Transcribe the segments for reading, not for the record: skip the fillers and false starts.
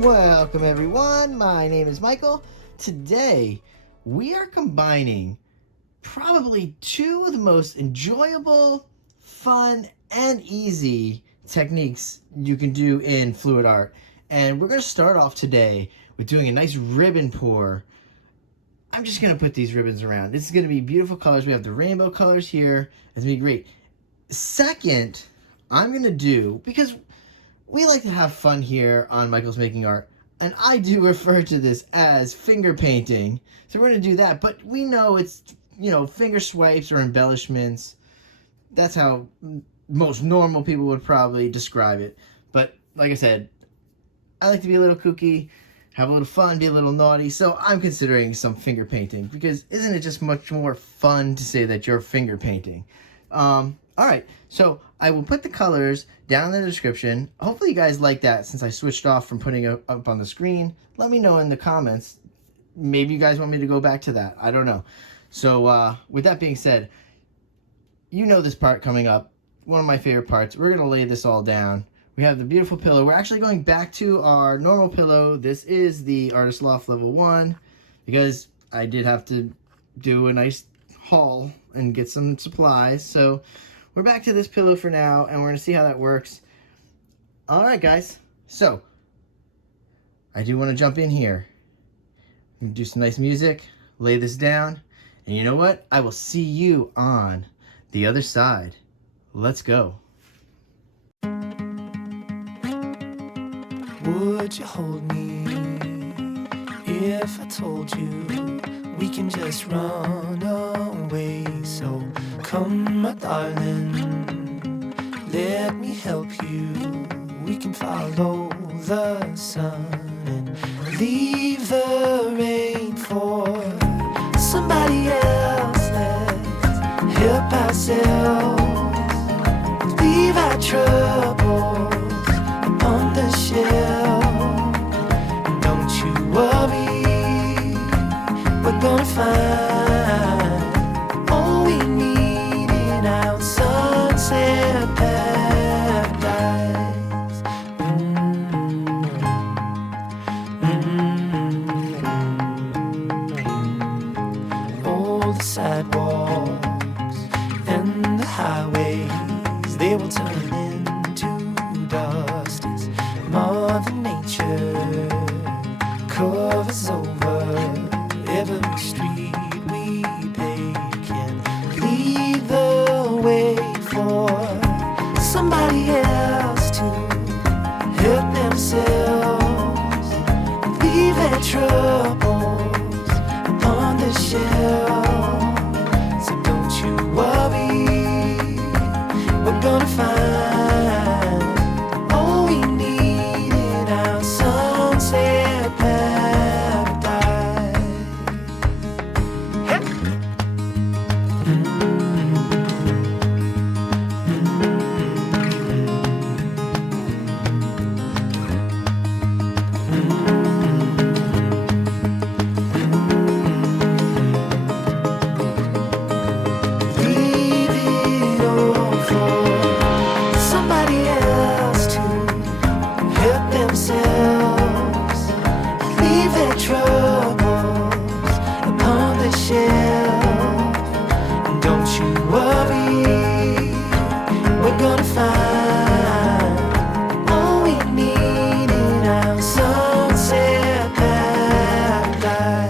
Welcome everyone, my name is Michael. Today we are combining probably two of the most enjoyable, fun, and easy techniques you can do in fluid art. And we're going to start off today with doing a nice ribbon pour. I'm just going to put these ribbons around. This is going to be beautiful colors. We have the rainbow colors here. It's going to be great. Second, I'm going to do, because we like to have fun here on Michael's Making Art, and I do refer to this as finger painting. So we're going to do that, but we know it's, finger swipes or embellishments. That's how most normal people would probably describe it. But like I said, I like to be a little kooky, have a little fun, be a little naughty, so I'm considering some finger painting, because isn't it just much more fun to say that you're finger painting? Alright, so I will put the colors down in the description. Hopefully you guys like that since I switched off from putting it up on the screen. Let me know in the comments. Maybe you guys want me to go back to that. I don't know. So with that being said, you know this part coming up. One of my favorite parts. We're going to lay this all down. We have the beautiful pillow. We're actually going back to our normal pillow. This is the Artist Loft Level 1 because I did have to do a nice haul and get some supplies. So we're back to this pillow for now, and we're going to see how that works. Alright, guys. So, I do want to jump in here. Do some nice music, lay this down, and you know what? I will see you on the other side. Let's go. Would you hold me if I told you we can just run away? So come, my darling, let me help you. We can follow the sun and leave the rain for somebody else. Let's help ourselves, leave our troubles on the shelf. Don't you worry, we're gonna find all we need in our sunset paradise. All the sidewalks and the highways, they will turn into dust as Mother Nature covers over every street we take and lead the way for somebody else to help themselves, leave their troubles upon the shelf. So don't you worry, we're gonna find all we need in our sunset paradise. Hey. Leave it all for somebody else to help themselves, leave their troubles upon the shelf. And don't you worry, we're gonna find all we need in our sunset paradise.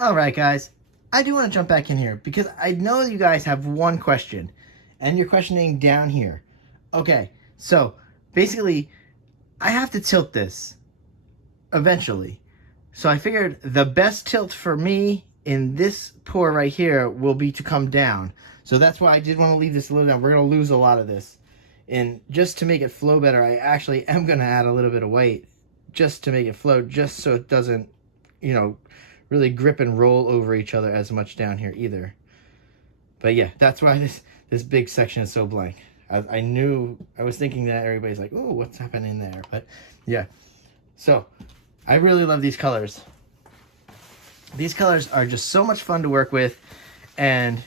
Alright, guys. I do want to jump back in here because I know you guys have one question, and you're questioning down here. Okay, so basically, I have to tilt this eventually. So I figured the best tilt for me in this pour right here will be to come down. So that's why I did want to leave this a little down. We're going to lose a lot of this. And just to make it flow better, I actually am going to add a little bit of weight just to make it flow, just so it doesn't, really grip and roll over each other as much down here either. But yeah, that's why this big section is so blank. I knew, I was thinking that everybody's like, oh, what's happening there? But yeah, so I really love these colors. These colors are just so much fun to work with. And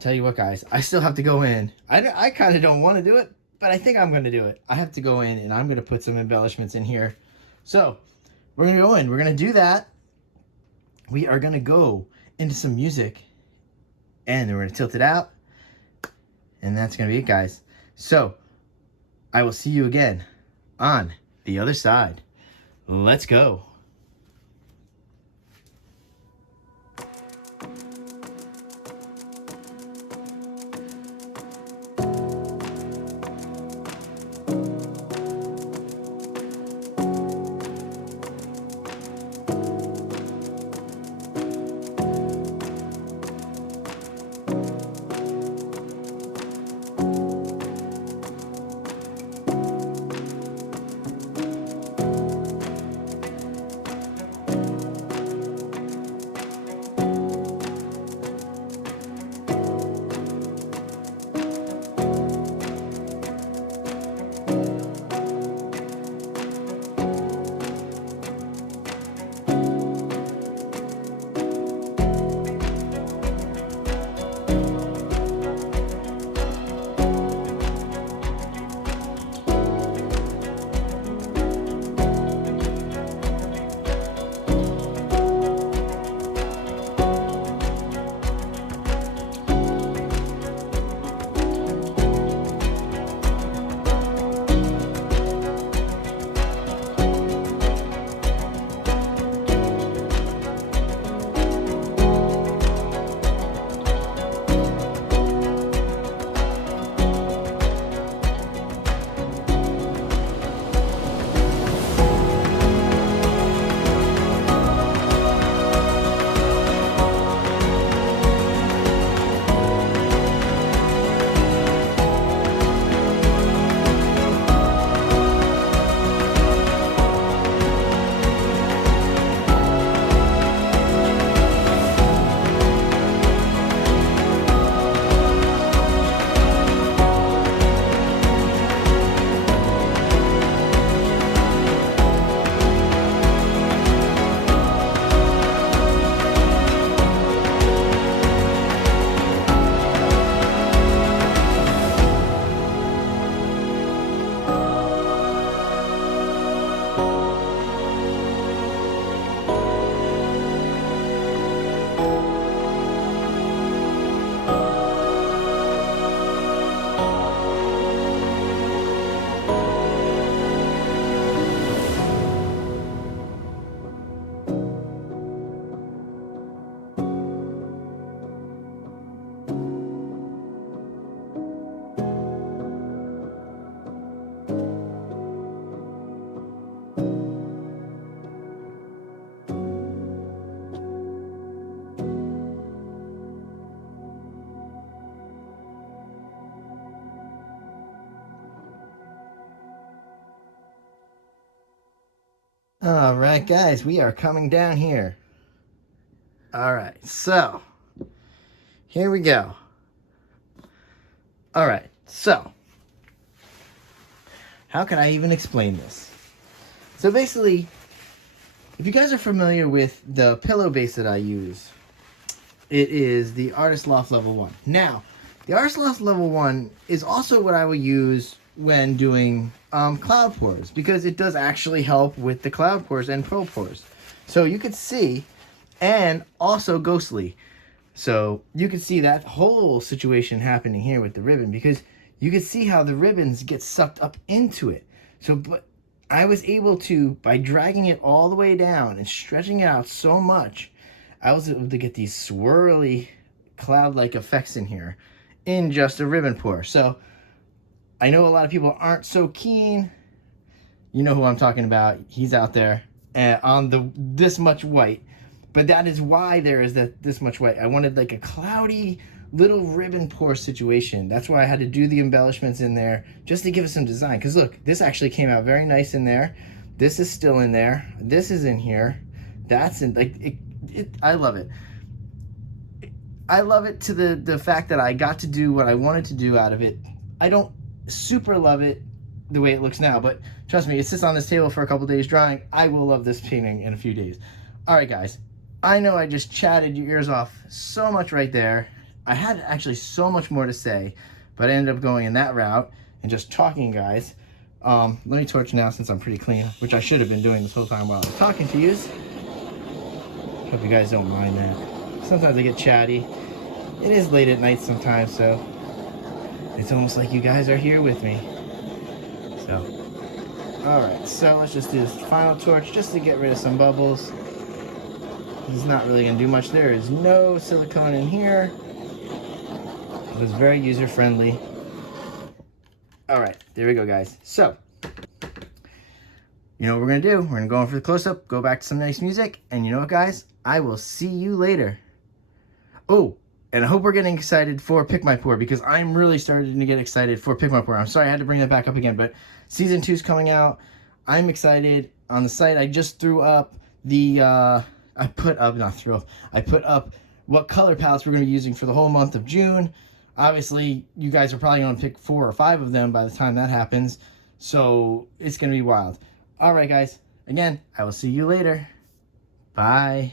tell you what, guys, I still have to go in. I kind of don't want to do it, but I think I'm going to do it. I have to go in and I'm going to put some embellishments in here. So we're going to go in. We're going to do that. We are going to go into some music and then we're going to tilt it out. And that's going to be it, guys. So I will see you again on the other side. Let's go. All right, guys, we are coming down here. All right, so here we go. All right, so how can I even explain this? So basically, if you guys are familiar with the pillow base that I use, it is the Artist Loft Level 1. Now, the Artist Loft Level 1 is also what I will use when doing cloud pours, because it does actually help with the cloud pours and pro pours. So you could see, and also ghostly. So you can see that whole situation happening here with the ribbon, because you can see how the ribbons get sucked up into it. So, but I was able to, by dragging it all the way down and stretching it out so much, I was able to get these swirly cloud-like effects in here in just a ribbon pour. So I know a lot of people aren't so keen. You know who I'm talking about. He's out there on the this much white. But that is why there is that this much white. I wanted like a cloudy little ribbon pour situation. That's why I had to do the embellishments in there, just to give it some design. Because look, this actually came out very nice in there. This is still in there. This is in here. That's in, like, I love it. I love it to the fact that I got to do what I wanted to do out of it. I don't super love it the way it looks now. But trust me, it sits on this table for a couple days drying. I will love this painting in a few days. All right, guys. I know I just chatted your ears off so much right there. I had actually so much more to say, but I ended up going in that route and just talking, guys. Let me torch now since I'm pretty clean, which I should have been doing this whole time while I was talking to you. Hope you guys don't mind that. Sometimes I get chatty. It is late at night sometimes, so it's almost like you guys are here with me. So, all right, so let's just do this final torch just to get rid of some bubbles. This is not really gonna do much. There is no silicone in here. It was very user-friendly. All right, there we go, guys. So, you know what we're gonna do? We're gonna go in for the close-up, go back to some nice music, and you know what, guys? I will see you later. Oh, and I hope we're getting excited for Pick My Pour, because I'm really starting to get excited for Pick My Pour. I'm sorry I had to bring that back up again, but season 2 is coming out. I'm excited. On the site, I just threw up the, I put up what color palettes we're going to be using for the whole month of June. Obviously, you guys are probably going to pick 4 or 5 of them by the time that happens. So it's going to be wild. All right, guys. Again, I will see you later. Bye.